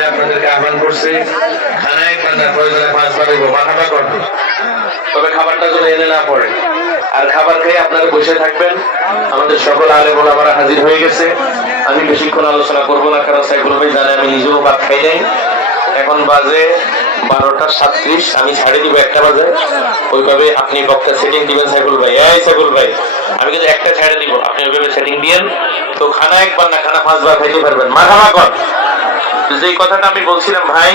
ভাই আপনাদেরকে আহ্বান করছে, খানায় বান্নার প্রয়োজনে 5 বার মাথাটা করবে, তবে খাবারটা যেন এনে না পড়ে। আর খাবার খেয়ে আপনারা বসে থাকবেন। আমাদের সকল আলেম ওলামারা হাজির হয়ে গেছে। আমি বেশিক্ষণ আলোচনা করবো না, কারণ সাইফুল ভাই জানে আমি নিজেও ভাত খাই নাই। এখন বাজে 12:37, আমি ছাড়ে দিব 1টা বাজে। ওইভাবে আপনি বক্তা সেটিং দিবেন সাইফুল ভাই। সাইফুল ভাই, আমি কিন্তু 1টা ছাড়ে দিব, আপনি ওইভাবে সেটিং দিয়েন। তো খানা একবার না, খানা 5 বার খাইতে পারবেন। মারহাবা কর। যে কথাটা আমি বলছিলাম ভাই,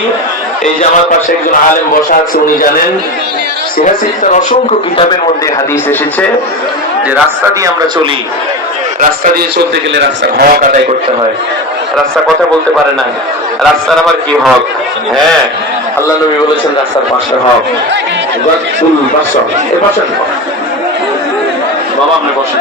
এই যে আমার পাশে একজন আলেম বসা আছে, উনি জানেন সিহাসিত্তার অসংখ্য কিতাবের মধ্যে হাদিস এসেছে যে রাস্তা দিয়ে আমরা চলি, রাস্তা দিয়ে চলতে গেলে রাস্তার হক আদায় করতে হয়। রাস্তা কথা বলতে পারে না, রাস্তার আবার কি হক? হ্যাঁ, আল্লাহ নবী বলেছেন রাস্তার 5টা হক। বসেন বাবা, আপনি বসেন।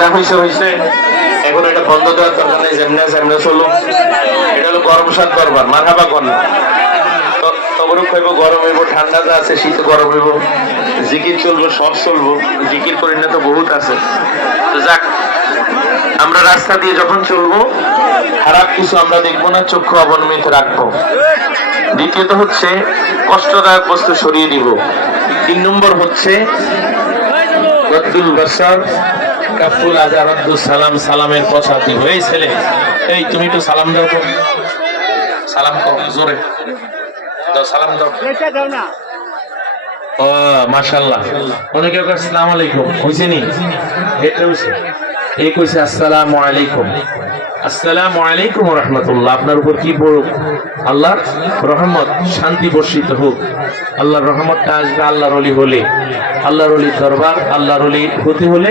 যা হয়েছে এখন এটা বন্ধ দেওয়ার দরকার নেই, যেমনে চলো। এটা হলো গরম সাত দরবার, মারহাবা কর না। তবরুক হইব, গরম হইব, ঠান্ডা যা আছে শীত গরম হইব, জিকির চলবো, সব চলবো, জিকির করি না তো বহুত আছে। তো যাক, আমরা রাস্তা দিয়ে যখন চলবো খারাপ কিছু আমরা দেখবো না, চক্ষু অবনমিত রাখবো। দ্বিতীয়ত হচ্ছে কষ্টদায়ক বস্তু সরিয়ে দিব। 3 নম্বর হচ্ছে রদ্দুল বাসার কাফুল আজার আব্দুল সালাম, সালামের পছা দিব। এই ছেলে, এই তুমি একটু সালাম দাও তো, সালাম করো জোরে দাও, সালাম দাও। ও মাশাআল্লাহ, অনেকে কয় আসসালামু আলাইকুম, হইছেনি? এটা হইছে, এই কইছে আসসালামু আলাইকুম। আসসালামু আলাইকুম ওয়া রাহমাতুল্লাহ। আপনার উপর কি পড়ুক, আল্লাহর রহমত, শান্তি বর্ষিত হোক। আল্লাহর রহমতটা আসবে আল্লাহর ওলি হলে। আল্লাহর ওলির দরবার, আল্লাহর ওলি হতে হলে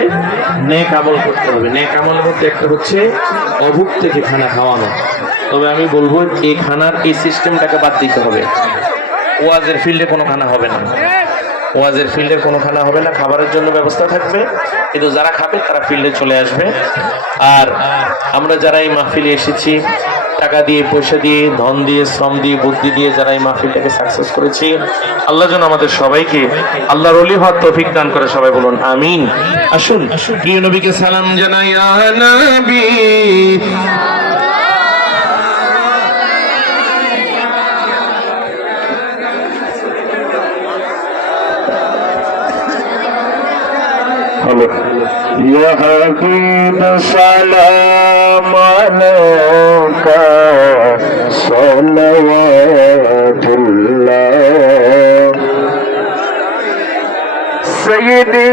নেক আমল করতে হবে। নেক আমল মধ্যে একটা হচ্ছে অভুক থেকে খানা খাওয়ানো। তবে আমি বলবো এই খানার এই সিস্টেমটাকে বাদ দিতে হবে। ওয়াজের ফিল্ডে কোনো খানা হবে না, ওয়াজের ফিল্ডের কোনো খানা হবে না। খাবারের জন্য ব্যবস্থা থাকবে, কিন্তু যারা খাবে তারা ফিল্ডে চলে আসবে। আর আমরা যারা এই মাহফিলে এসেছি, টাকা দিয়ে, পয়সা দিয়ে, ধন দিয়ে, শ্রম দিয়ে, বুদ্ধি দিয়ে যারা এই মাহফিলটাকে সাকসেস করেছি, আল্লাহ যেন আমাদের সবাইকে আল্লাহর ওলি হওয়ার তৌফিক দান করে। সবাই বলুন আমিন। আসুন প্রিয় নবীকে সালাম জানাই। ইয়া নবী या हबीब सलाम अलैका सल्लल्लाहु सय्यदी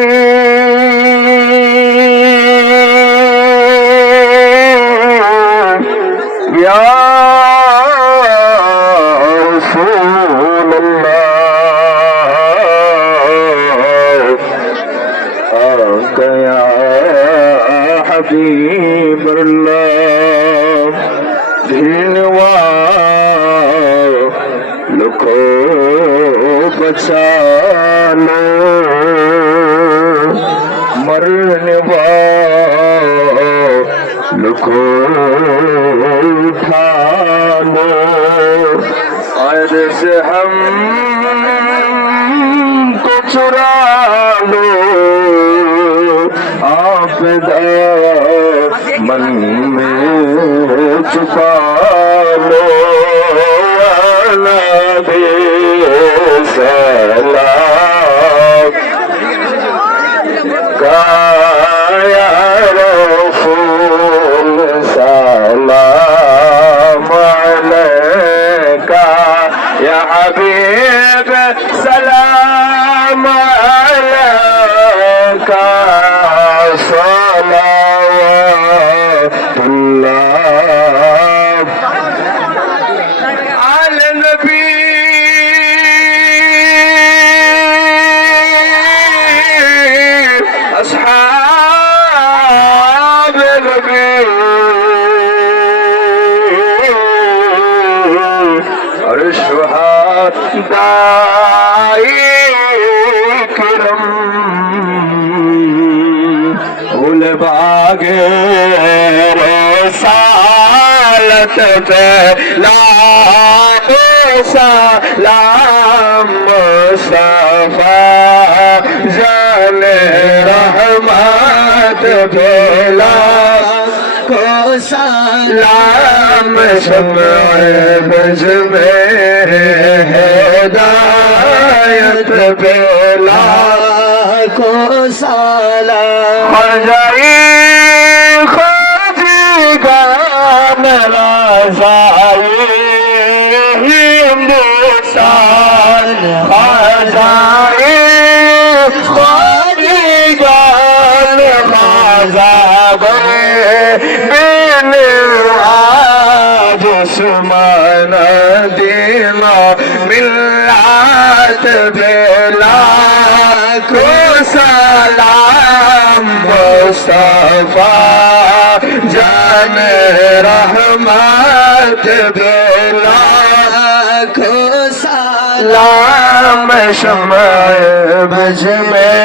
या लखो बचा लो, मरने वालों को उठा लो, और से हम को चुरा लो, आप मन में छुपा लो। सलाम का या रसूल सलाम अलैका या हबीब सलाम अलैका सलावतुल्लाह आले नबी अस्हाब नबी और शुहादाए किरम फूल बागे रसालत पे लाखों सलाम मुस्तफा जाने रहमत भेला को सलाम शम्ए बज में हिदायत भेला को सलाम खजाई खजीगान राज़ाए हिंदुस्तान खजाई खजीगान राज़ाए बिन दुश्मन दिला मिल्लत बेला को सलाम मुस्तफा जान रहमत बेला को सलाम शम्ए बज में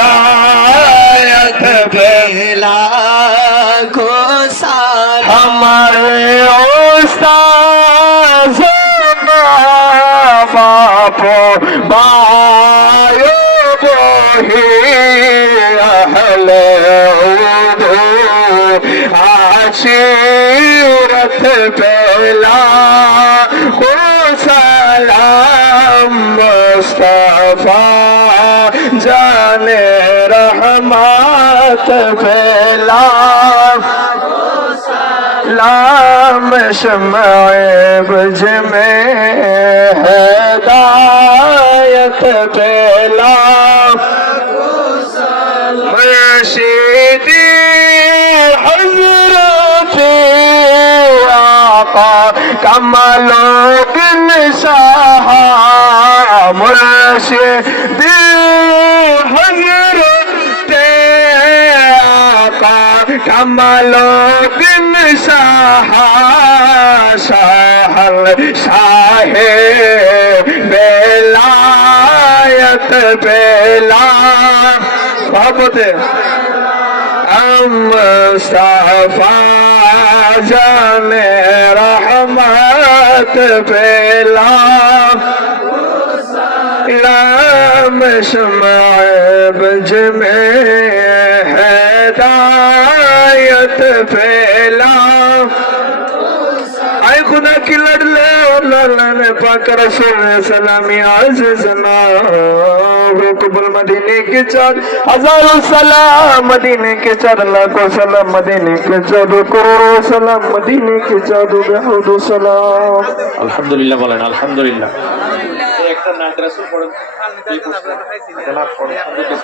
हिदायत बेला को सलाम हमारे उस्ताद बापो बायो बोही अहले आशीरत बेला को सलाम मुस्तफा जाने रहमत बेला लाम शम्ए बज में हिदायत बेला मुर्शिदी हज़रत आका कमलोद्दीन शाह मुर्शिदी हज़रत आका कमलोद्दीन शाह शाहल शाहे बेलायत बेला मोहब्बते मुस्तफा जाने रहमत बेला लाम शम्ए बज में हिदायत बेला आए खुदा की लड़ले लड़ने पाक रसूल सलामी आज़िज़ना रुकबुल मदीने के चार हजारों सलाम मदीने के 4 लाखों सलाम मदीने के 4 करोड़ों सलाम मदीने के 4 बेहुदो सलाम আলহামদুলিল্লাহ বলেন আলহামদুলিল্লাহ একটা নাত রাসূল পড়েন জনাব পড়েন জনাব